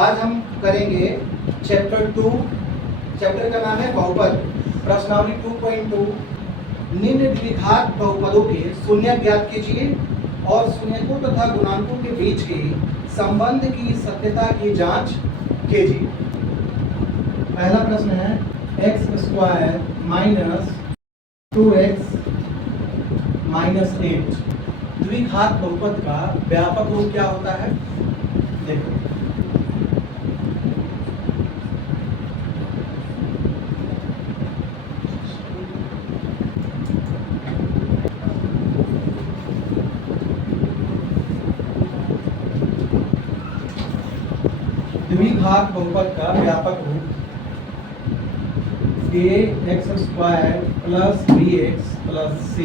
आज हम करेंगे चैप्टर 2। चैप्टर का नाम है बहुपद। प्रश्नावली 2.2। निम्न द्विघात बहुपदों के शून्य ज्ञात कीजिए और शून्यकों तथा गुणांकों के बीच के संबंध की सत्यता की जांच कीजिए। पहला प्रश्न है x² माइनस 2x माइनस 8 द्विघात बहुपद का व्यापक रूप क्या होता है? देखो, द्विघात बहुपद का व्यापक रूप ax² plus bx plus c।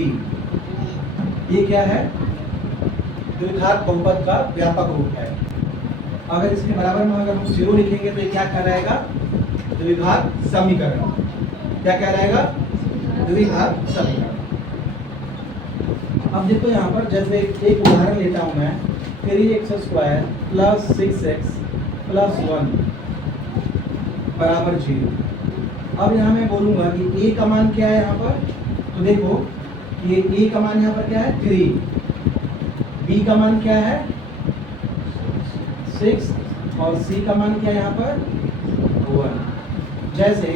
ये क्या है? द्विघात बहुपद का व्यापक रूप है। अगर इसके बराबर में अगर हम 0 लिखेंगे तो ये क्या कहलाएगा? द्विघात समीकरण। क्या कहलाएगा? द्विघात समीकरण। अब देखो यहाँ पर, जैसे एक उदाहरण लेता हूँ मैं, 3x² प्लस 6x प्लस 1 बराबर 0। अब यहाँ मैं बोलूँगा कि a का मान क्या है यहाँ पर? तो देखो, ये a का मान यहाँ पर क्या है? 3। b का मान क्या है? 6 और c का मान क्या है यहाँ पर? 1। जैसे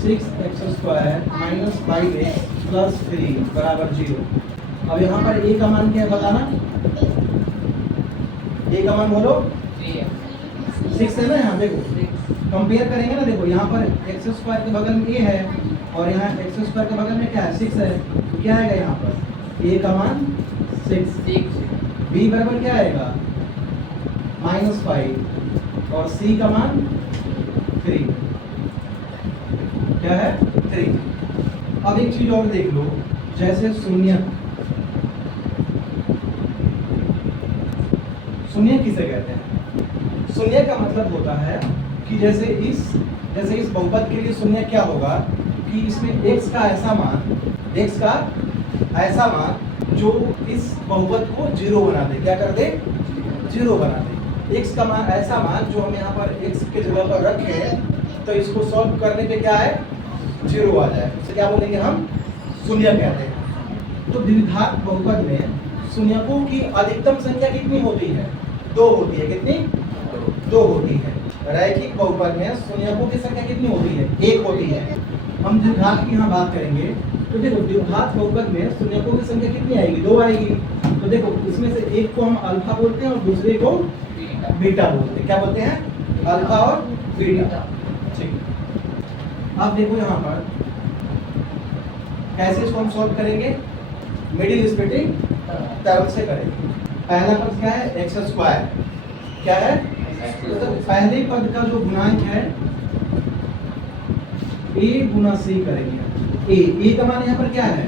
6x² माइनस 5x प्लस 3 बराबर 0। अब यहाँ पर a का मान क्या है बताना? a का मान बोलो। 6 है ना। यहाँ देखो, कंपेयर करेंगे ना, देखो यहाँ पर x² के बगल में a है और यहाँ x² के बगल में क्या है? 6 है। तो क्या आएगा यहाँ पर? a का मान 6, b बराबर क्या आएगा? -5 और c का मान 3। क्या है? 3। अब एक चीज और देख लो, जैसे शून्य किसे कहते हैं? शून्य का मतलब होता है कि जैसे इस बहुपद के लिए शून्य क्या होगा कि इसमें x का ऐसा मान जो इस बहुपद को 0 बना दे। क्या कर दे? 0 बना दे। x का मान, ऐसा मान जो हम यहाँ पर x के जगह पर रखें तो इसको सॉल्व करने पे क्या है? 0 आ जाए। इसे क्या बोलेंगे हम? शून्य कहते हैं। तो द्विघात बहुपद में शून्यकों की अधिकतम संख्या कितनी होती है? 2 होती है। कितनी? 2 होती है। रैखिक बहुपद में शून्यकों की संख्या कितनी होती है? 1 होती है। हम द्विघात की यहाँ बात करेंगे तो देखो, द्विघात बहुपद में शून्यकों की संख्या कितनी आएगी? 2 आएगी। तो देखो, इसमें से एक को हम अल्फा बोलते हैं और दूसरे को बीटा बोलते हैं। क्या बोलते हैं? अल्फा और बीटा। ठीक। अब देखो यहाँ पर कैसे इसको हम सॉल्व करेंगे? मिडिल स्प्लिटिंग टर्म से करेंगे। पहला पद क्या है? x²। क्या है? तो पहले पद का जो गुणांक है a गुना c करेंगे। a का मान यहाँ पर क्या है?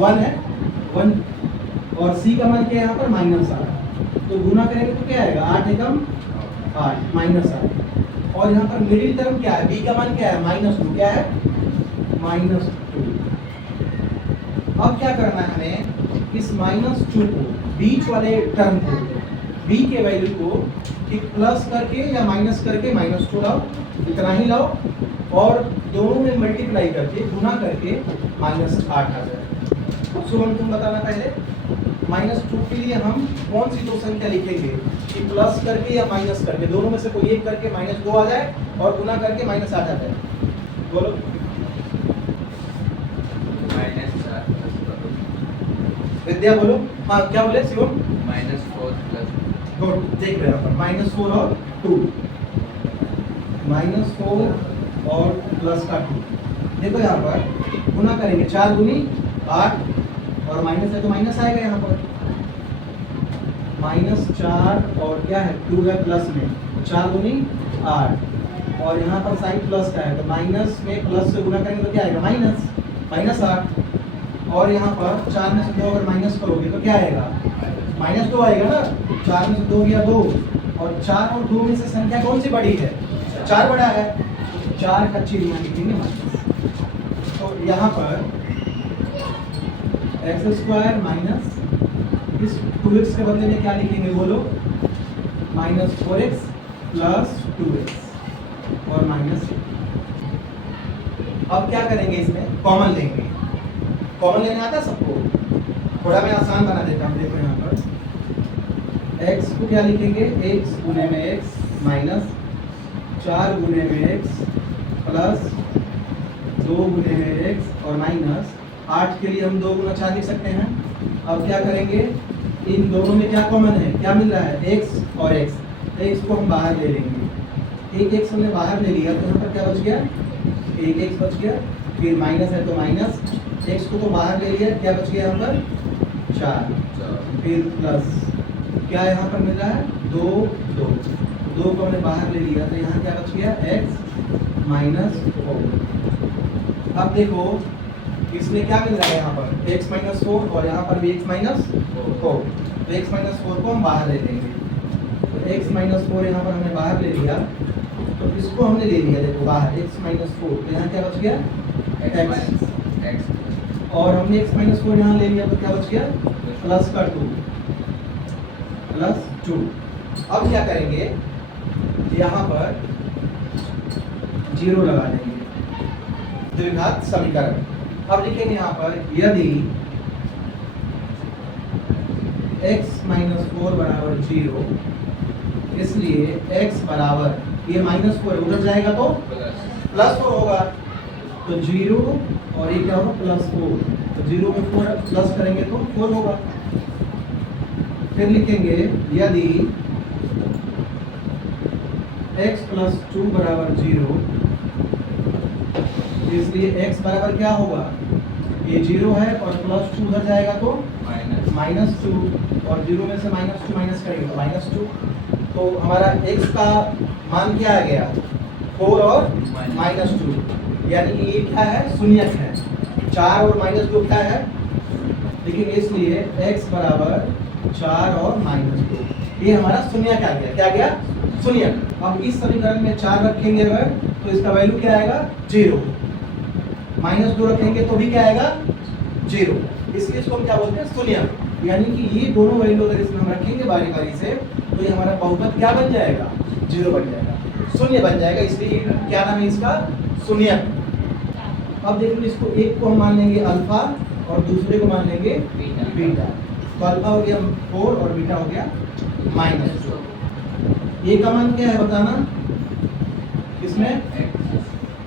1 है। 1 और c का मान क्या है यहाँ पर? -8। तो गुना करेंगे तो क्या आएगा? 8 एकम 8 -8। और यहाँ पर मिडिल टर्म क्या है? b का मान क्या है? -2। क्या है? -2। अब क्या करना है हमें? इस -2 को, बीच वाले टर्म को, b के वैल्यू को ठीक प्लस करके या माइनस करके -2 लाओ, इतना ही लाओ, और दोनों में मल्टीप्लाई करके, गुना करके -8 आ जाए। सुमन, तुम बताना पहले, -2 के लिए हम कौन सी दो संख्या लिखेंगे कि प्लस करके या माइनस करके? दोनों में से कोई एक करके -2 आ जाए और गुना करके -8 आ जाए। बोलो। विद्या बोलो। हाँ, क्या बोले शिवम? -4 प्लस देख रहे हैं -4 और 2, -4 और प्लस का 2। देखो यहाँ पर गुना करेंगे, 4 दूनी 8 और माइनस है तो माइनस आएगा यहाँ पर। -4 और क्या है? 2 है प्लस में, 4 दूनी 8 और यहाँ पर साइन प्लस का है तो माइनस में प्लस से गुना करेंगे तो क्या आएगा? -8। और यहाँ पर 4 में से 2 अगर माइनस करोगे तो क्या आएगा? -2 आएगा ना। 4 में से 2 गया 2, और 4 और 2 में से संख्या कौन सी बड़ी है? 4 बड़ा है। 4 का चिन्ह लिखेंगे माइनस। तो यहाँ पर x² माइनस इस 2x के बदले में क्या लिखेंगे? बोलो, माइनस 4x प्लस 2x और माइनस 2। अब क्या करेंगे, इसमें कॉमन लेंगे। कॉमन लेने आता है सबको? थोड़ा मैं आसान बना देता हूँ। देखो यहाँ पर x को क्या लिखेंगे, x गुने में x माइनस 4 गुने में x प्लस 2 गुने में x और माइनस 8 के लिए हम 2 गुना 4 लिख सकते हैं। अब क्या करेंगे, इन दोनों में क्या कॉमन है, क्या मिल रहा है, x और x। x को हम बाहर ले लेंगे, एक x हमने बाहर ले लिया तो यहाँ पर क्या बच गया, एक x बच गया। फिर माइनस है तो माइनस, x को तो बाहर ले लिया, क्या बच गया यहाँ पर 4। फिर प्लस क्या यहाँ पर मिल रहा है 2 को हमने बाहर ले लिया तो यहाँ क्या बच गया x माइनस 4। अब देखो इसमें क्या मिल रहा है यहाँ पर x माइनस 4 और यहाँ पर भी x माइनस 4। तो x माइनस 4 को हम बाहर ले लेंगे, तो x माइनस 4 यहाँ पर हमने बाहर ले लिया, तो इसको हमने ले लिया देखो बाहर x माइनस 4, तो यहाँ क्या बच गया x, और हमने x माइनस 4 यहाँ ले लिया तो क्या बच गया प्लस का 2 प्लस 2। अब क्या करेंगे, यहाँ पर 0 लगा देंगे, द्विघात समीकरण। अब लिखेंगे यहाँ पर यदि x माइनस 4 बराबर 0, इसलिए x बराबर, ये माइनस 4 उधर जाएगा तो प्लस 4 होगा, तो 0 और ये क्या होगा प्लस 4, तो 0 में 4 प्लस करेंगे तो 4 होगा। फिर लिखेंगे यदि x प्लस 2 बराबर 0, इसलिए x बराबर क्या होगा, ये 0 है और प्लस 2 उधर जाएगा तो माइनस 2, और 0 में से माइनस 2 माइनस करेंगे तो माइनस 2। तो हमारा x का मान क्या आ गया 4 और माइनस 2, यानी कि ये क्या है शून्यक है। 4 और माइनस 2 क्या है लेकिन, इसलिए x बराबर 4 और माइनस 2, ये हमारा शून्यक आ गया। क्या गया शून्यक। अब इस समीकरण में 4 रखेंगे अगर तो इसका वैल्यू क्या आएगा 0, माइनस 2 रखेंगे तो भी क्या आएगा 0, इसलिए इसको हम क्या बोलते हैं शून्यक। यानी कि ये दोनों वैल्यू अगर इसमें हम रखेंगे बारी बारी से तो ये हमारा बहुपद क्या बन जाएगा 0 बन जाएगा, शून्य बन जाएगा, इसलिए क्या नाम है इसका शून्यक। अब देखो इसको एक को हम मान लेंगे अल्फा और दूसरे को मान लेंगे बीटा, तो अल्फा हो गया 4 और बीटा हो गया माइनस 2। ये का मान क्या है बताना, इसमें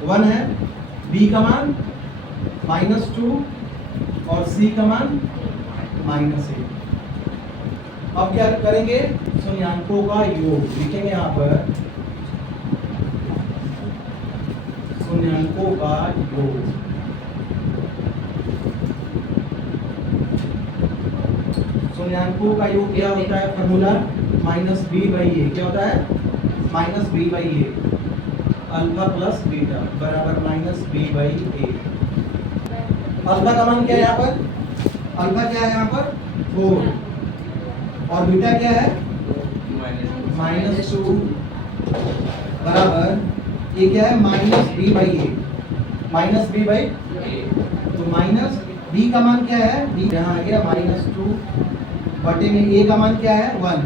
1 है, बी का मान माइनस 2 और सी का मान माइनस 8। अब क्या करेंगे, शून्याङ्कों का योग लिखेंगे यहाँ पर, शून्याङ्कों का योग। शून्याङ्कों का योग क्या होता है, formula minus B by A, क्या होता है minus B by A, alpha plus beta बराबर minus B by A. Alpha का मान क्या है यहाँ पर, अल्फा क्या है यहाँ पर 4 और बीटा क्या है माइनस 2 बराबर ये क्या है minus B by a, minus B by, तो माइनस बी का मान क्या है, बी यहाँ आ गया माइनस 2 बटे में ए का मान क्या है 1।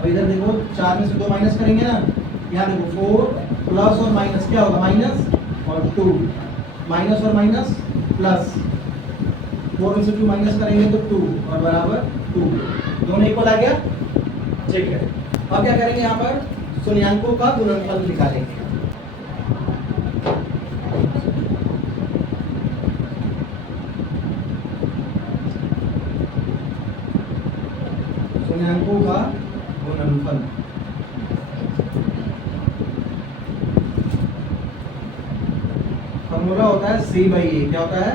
और इधर देखो 4 में से 2 माइनस करेंगे ना, यहाँ देखो 4 प्लस और माइनस क्या होगा माइनस और 2, माइनस और माइनस प्लस, 4 में से 2 माइनस करेंगे तो 2 और बराबर 2, दोनों इक्वल आ गया, ठीक है। अब क्या करेंगे यहाँ पर शून्याङ्कों का गुणनफल निकालेंगे। शून्याङ्कों का गुणनफल, फॉर्मूला होता है सी बाई ए, क्या होता है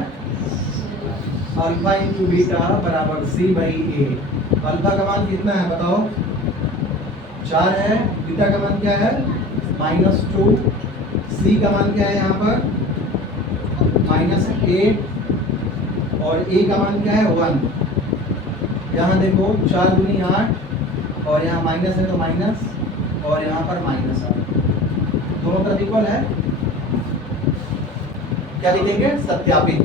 अल्फा इंटू बीटा बराबर सी बाई ए। अल्फा का मान कितना है बताओ 4 है, बीटा का मान क्या है माइनस 2, सी का मान क्या है यहाँ पर माइनस 8 और ए का मान क्या है 1। यहाँ देखो 4 दूनी 8 और यहाँ माइनस है तो माइनस और यहाँ पर माइनस 8, दोनों तरफ इक्वल है, क्या लिखेंगे सत्यापित।